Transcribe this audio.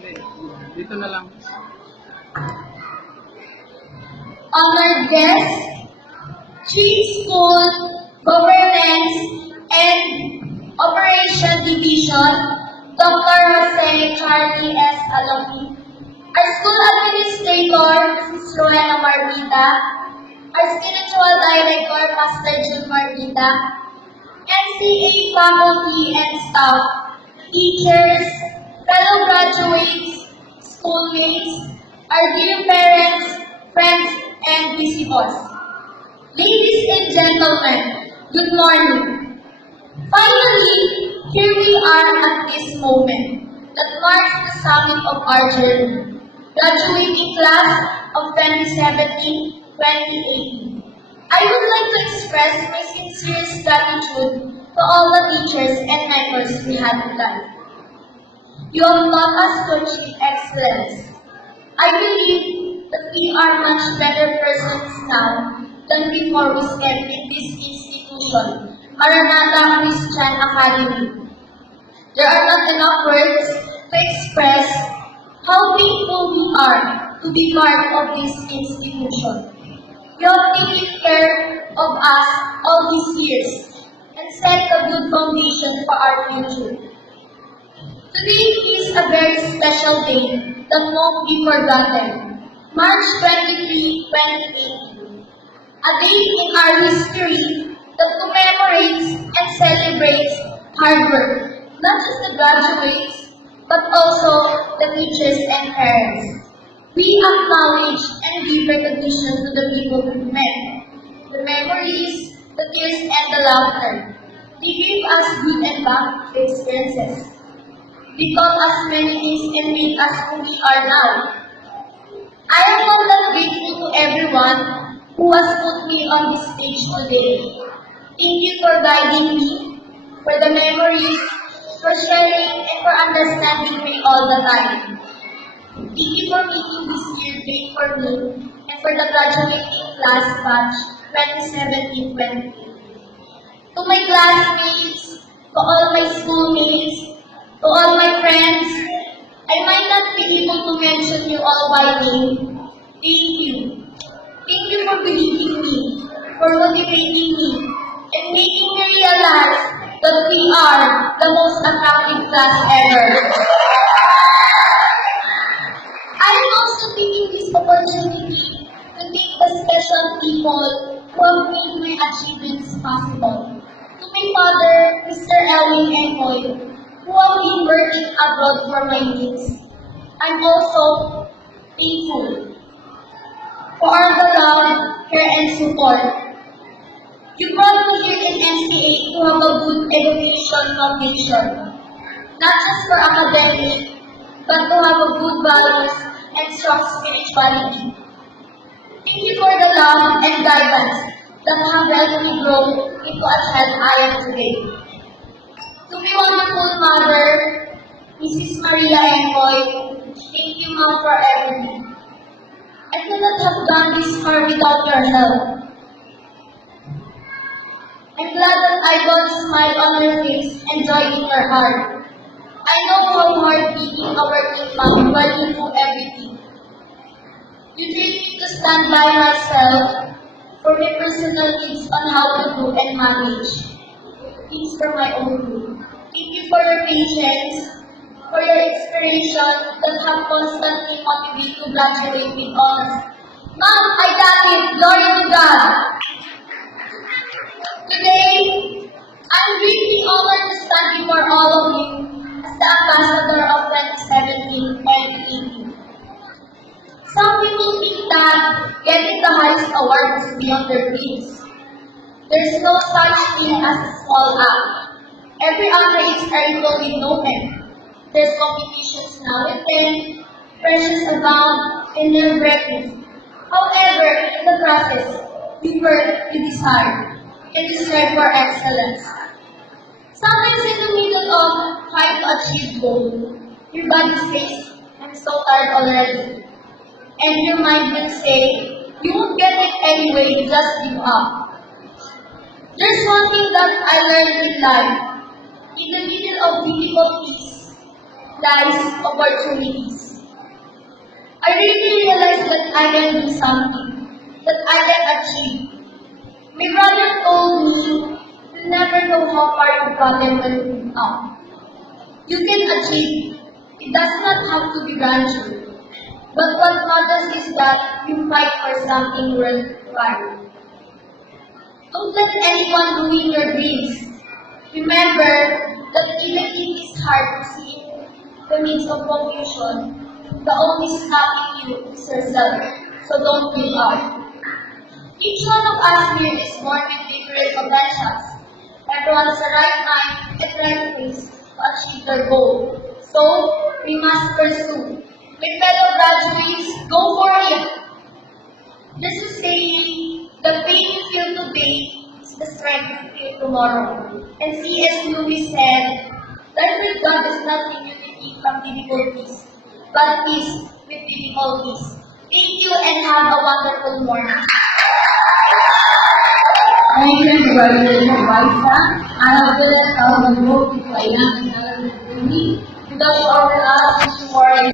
Dito na lang. Honored guests, Chief School Governance and Operation Division, Dr. Jose Charlie S. Alongi, our school administrator, Mrs. Rowena Marbita, our spiritual director, Pastor June Marbita, NCA faculty and staff, teachers, fellow graduates, schoolmates, our dear parents, friends, and visitors. Ladies and gentlemen, good morning. Finally, here we are at this moment that marks the summit of our journey, graduating class of 2017-2018. I would like to express my sincerest gratitude to all the teachers and mentors we had in life. You have taught us to achieve excellence. I believe that we are much better persons now than before we stepped in this institution, Maranatha Christian Academy. There are not enough words to express how thankful we are to be part of this institution. You have taken care of us all these years and set a good foundation for our future. Today is a very special day that won't be forgotten. March 23, 2018. A day in our history that commemorates and celebrates hard work, not just the graduates, but also the teachers and parents. We acknowledge and give recognition to the people we met, the memories, the tears, and the laughter. They gave us good and bad experiences. They taught us many things and made us who we are now. I am more than grateful to everyone who has put me on this stage today. Thank you for guiding me, for the memories, for sharing, and for understanding me all the time. Thank you for making this year great for me and for the graduating class batch 2017-2018. To my classmates, to all my schoolmates, to all my friends, I might not be able to mention you all by name. Thank you. Thank you for believing me, for motivating me, and making me realize that we are the most attractive class ever. I am also taking this opportunity to thank the special people who have made my achievements possible. To my father, Mr. Elwin Engoy, who have been working abroad for my needs. I'm also thankful for all the love, care, and support. You brought me here in NCA to have a good education foundation, not just for academic, but to have a good values and strong spirituality. Thank you for the love and guidance that have helped me grow into a child I am today. To my wonderful mother, Mrs. Maria Engoy, thank you, Mom, for everything. I could not have done this far without your help. I'm glad that I got a smile on your face and joy in your heart. I know how hard being a working mom while you do everything. You train me to stand by myself for my personal needs on how to do and manage things for my own good. Thank you for your patience, for your inspiration that have constantly motivated to graduate with honors. Mom, I got it! Glory to God! Today, I'm greatly honored to stand before all of you as the ambassador of 2017 and 18. Some people think that getting the highest award is beyond their dreams. There's no such thing as a small act. Every accolades are equally noted. There's competitions now and then, pressures abound, and nerve-wracking. However, in the process, we work, we desire, and we strive for excellence. Sometimes in the middle of trying to achieve goal, your body says, I'm so tired already. And your mind will say, you won't get it anyway, just give up. There's one thing that I learned in life. In the middle of difficulties, lies, opportunities. I really realized that I can do something, that I can achieve. My brother told me, you never know how far you've gotten when you out. You can achieve. It does not have to be grandeur. But what matters is that you fight for something worthwhile. Don't let anyone ruin your dreams. Remember that even if it's hard to see the means of confusion, the only stopping you is yourself. So don't give up. Each one of us here is born with different potentials. Everyone has the right mind and right place to achieve their goal. So we must pursue. My fellow graduates, go for it. There's a saying, the pain you feel today is the strength you feel tomorrow. And C.S. Lewis said, life with God is nothing you can eat from difficulties, but peace with difficulties. Thank you and have a wonderful morning. Thank you, Congratulations, Raisa. I'll be let out the book to Aina and Helen Without our last more